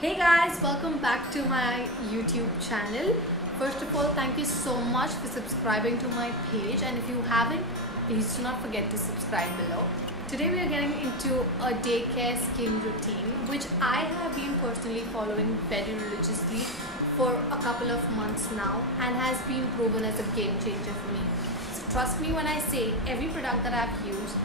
Hey guys, welcome back to my YouTube channel. First of all, thank you so much for subscribing to my page, and if you haven't, please do not forget to subscribe below. Today we are getting into a daycare skin routine which I have been personally following very religiously for a couple of months now and has been proven as a game changer for me. So trust me when I say every product that I've used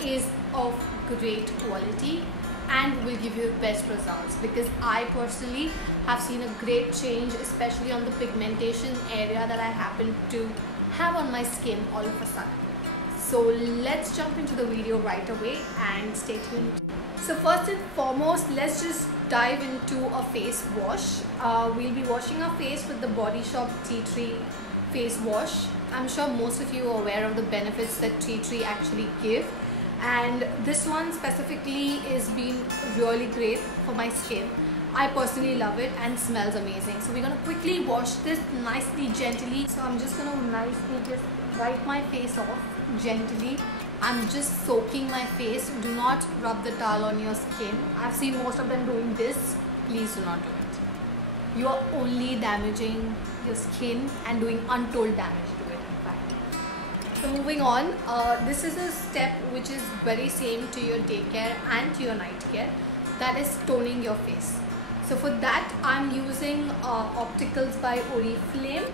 is of great quality and will give you the best results, because I personally have seen a great change, especially on the pigmentation area that I happen to have on my skin all of a sudden. So let's jump into the video right away and stay tuned. So first and foremost, let's just dive into a face wash. We'll be washing our face with the Body Shop Tea Tree face wash. I'm sure most of you are aware of the benefits that tea tree actually give, and this one specifically is been really great for my skin. I personally love it and smells amazing. So we're gonna quickly wash this nicely, gently. So I'm just gonna nicely just wipe my face off gently. I'm just soaking my face. Do not rub the towel on your skin. I've seen most of them doing this. Please do not do it. You are only damaging your skin and doing untold damage to it, in fact. So moving on, this is a step which is very same to your day care and to your night care, that is toning your face. So for that I'm using Opticals by Oriflame,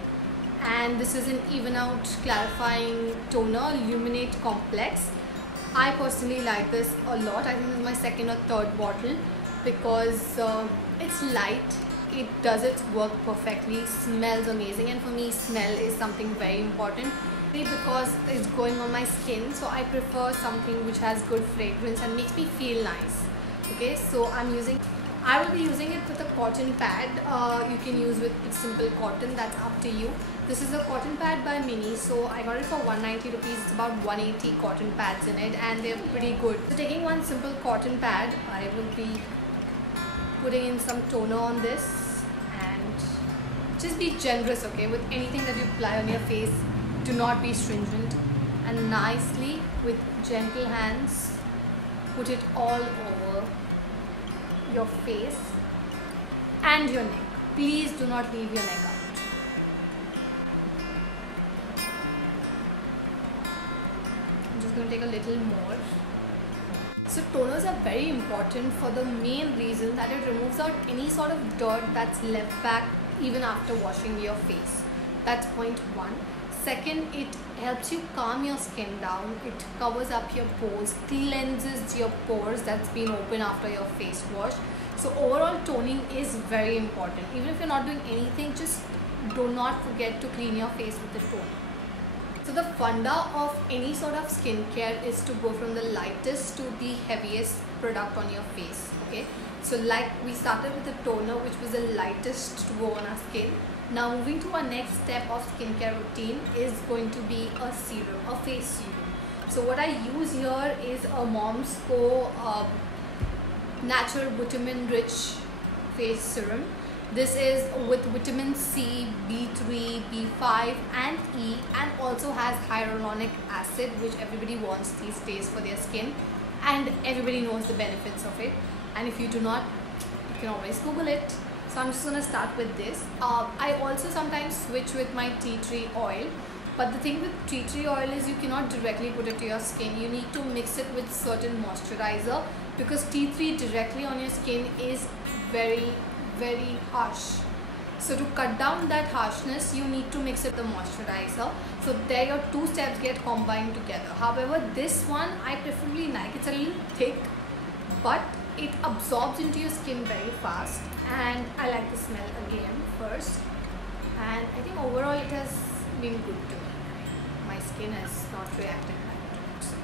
and this is an even out clarifying toner, Luminate Complex. I personally like this a lot. I think this is my second or third bottle because it's light, it does its work perfectly, smells amazing, and for me smell is something very important because it's going on my skin, so I prefer something which has good fragrance and makes me feel nice. Okay, so I will be using it with a cotton pad. You can use with simple cotton, that's up to you. This is a cotton pad by Mini, so I got it for 190 rupees. It's about 180 cotton pads in it and they're pretty good. So taking one simple cotton pad, I will be putting in some toner on this, and just be generous, okay, with anything that you apply on your face. Do not be stringent, and nicely with gentle hands put it all over your face and your neck. Please do not leave your neck out. I'm just going to take a little more. So toners are very important for the main reason that it removes out any sort of dirt that's left back even after washing your face. That's point one. Second, it helps you calm your skin down. It covers up your pores, cleanses your pores that's been open after your face wash. So overall toning is very important. Even if you're not doing anything, just do not forget to clean your face with the toner. So the funda of any sort of skincare is to go from the lightest to the heaviest product on your face. Okay, so like we started with the toner, which was the lightest to go on our skin. Now moving to our next step of skincare routine is going to be a serum, a face serum. So what I use here is a Mom's Co natural vitamin rich face serum. This is with vitamin C, B3, B5 and E, and also has hyaluronic acid, which everybody wants these days for their skin, and everybody knows the benefits of it. And if you do not, you can always Google it. So I'm just going to start with this. I also sometimes switch with my tea tree oil, but the thing with tea tree oil is you cannot directly put it to your skin. You need to mix it with certain moisturizer, because tea tree directly on your skin is very harsh. So to cut down that harshness, you need to mix it with the moisturizer. So there your two steps get combined together. However, this one I preferably like. It's a little thick, but it absorbs into your skin very fast, and I like the smell again first, and I think overall it has been good to me. My skin has not reacted back to it.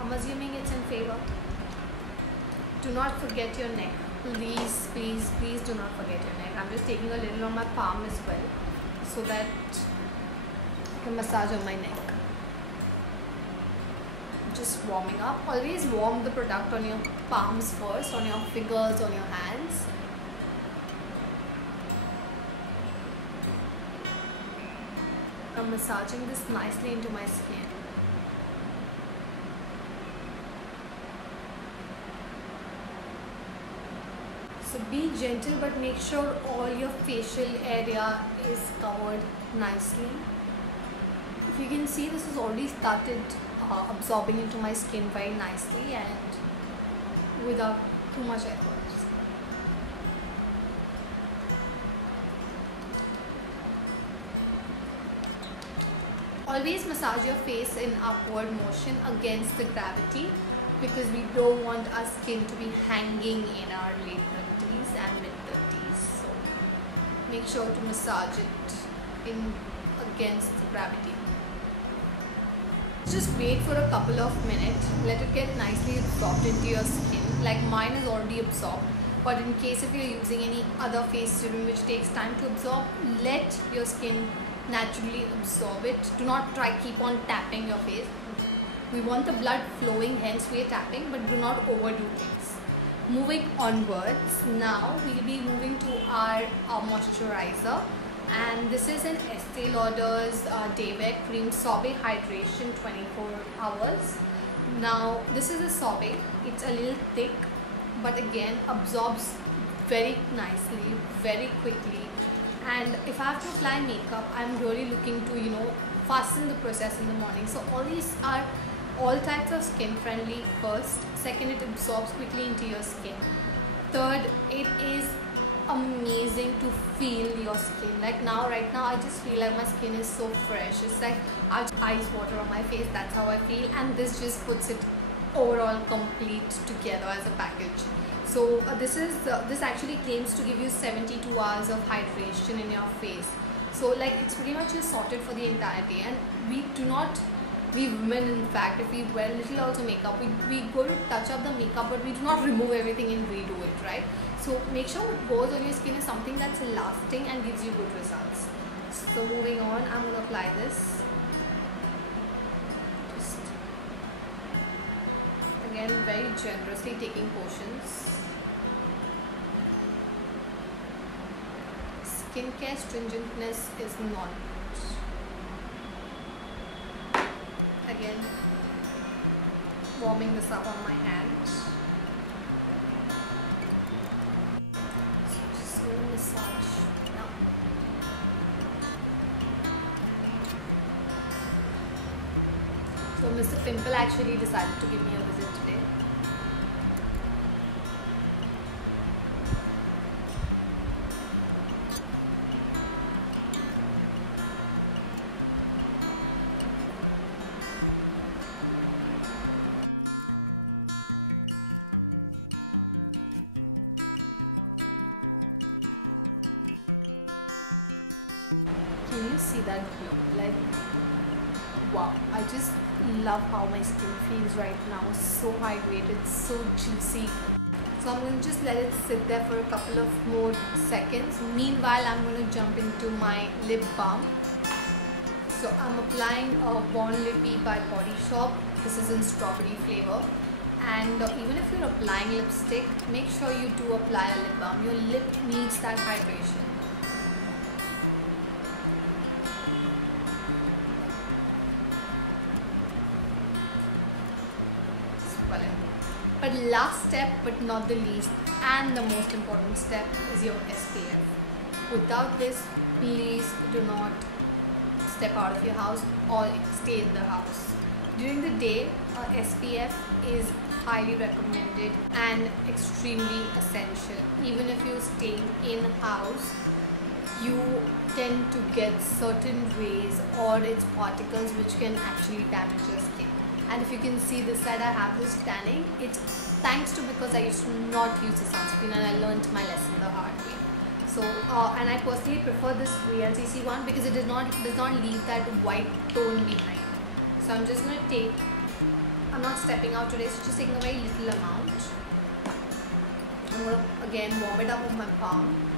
I'm assuming it's in favor. Do not forget your neck. Please do not forget your neck. I'm just taking a little on my palm as well, so that I can massage on my neck. Just warming up. Always warm the product on your palms first, on your fingers, on your hands. I'm massaging this nicely into my skin. So be gentle, but make sure all your facial area is covered nicely. If you can see, this has already started absorbing into my skin very nicely and without too much effort. Always massage your face in upward motion against the gravity, because we don't want our skin to be hanging in our late 30s and mid 30s. So make sure to massage it in against the gravity. Just wait for a couple of minutes, let it get nicely absorbed into your skin. Like mine is already absorbed, but in case if you're using any other face serum which takes time to absorb, let your skin naturally absorb it. Do not try keep on tapping your face. We want the blood flowing, hence we are tapping, but do not overdo things. Moving onwards, now we'll be moving to our moisturizer, and this is an Estee Lauder's Day Wear Cream Sorbet Hydration 24 hours. Now this is a sorbet, it's a little thick, but again absorbs very nicely, very quickly. And if I have to apply makeup, I'm really looking to fasten the process in the morning. So all these are all types of skin friendly. First, second, it absorbs quickly into your skin. Third, it is amazing to feel your skin. Like right now I just feel like my skin is so fresh. It's like I just ice water on my face, that's how I feel, and this just puts it overall complete together as a package. So this actually claims to give you 72 hours of hydration in your face. So like it's pretty much just sorted for the entire day. And we women, in fact, if we wear little also makeup, we go to touch up the makeup, but we do not remove everything and redo it, right? So make sure what goes on your skin is something that's lasting and gives you good results. So moving on, I'm going to apply this. Just again very generously taking portions. Skincare stringentness is not. Again, warming this up on my hands. So just a little massage now. So Mr. Pimple actually decided to give me a visit today. Can you see that glow? Like, wow, I just love how my skin feels right now. So hydrated, so juicy. So I'm going to just let it sit there for a couple of more seconds. Meanwhile, I'm going to jump into my lip balm. So I'm applying a Born Lippy by Body Shop. This is in strawberry flavor. And even if you're applying lipstick, make sure you do apply a lip balm. Your lip needs that hydration. But last step, but not the least, and the most important step, is your SPF. Without this, please do not step out of your house or stay in the house. During the day, SPF is highly recommended and extremely essential. Even if you're staying in-house, you tend to get certain rays or its particles which can actually damage your skin. And if you can see this side, I have this tanning. It's thanks to because I used to not use the sunscreen and I learned my lesson the hard way. So and I personally prefer this VLCC one because it does not leave that white tone behind. So I'm just going to take, I'm not stepping out today, so just taking a very little amount. I'm going to again warm it up with my palm.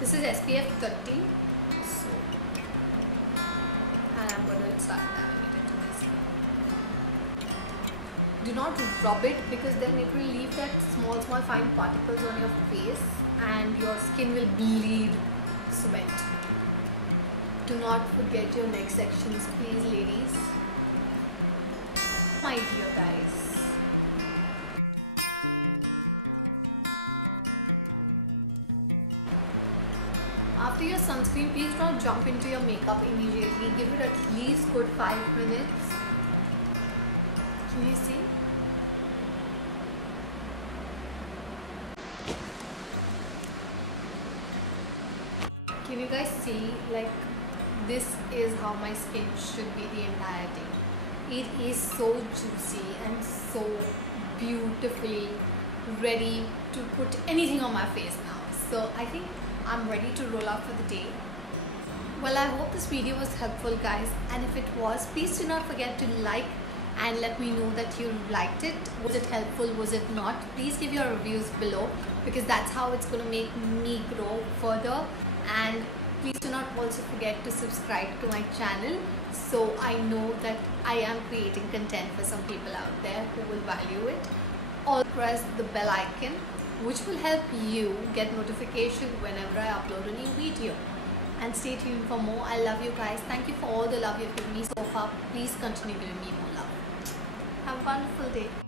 This is SPF 30. So, and I'm going to start dabbing it into my skin. Do not rub it because then it will leave that small fine particles on your face and your skin will bleed sweat. Do not forget your neck sections, please, ladies. My dear guys, after your sunscreen, please don't jump into your makeup immediately. Give it at least good 5 minutes. Can you see? Can you guys see, like, this is how my skin should be the entire day. It is so juicy and so beautifully ready to put anything on my face now. So I think I'm ready to roll out for the day. Well, I hope this video was helpful, guys, and if it was, please do not forget to like and let me know that you liked it. Was it helpful? Was it not? Please give your reviews below, because that's how it's going to make me grow further. And please do not also forget to subscribe to my channel, so I know that I am creating content for some people out there who will value it. Also press the bell icon, which will help you get notification whenever I upload a new video. And stay tuned for more. I love you guys. Thank you for all the love you've given me so far. Please continue giving me more love. Have a wonderful day.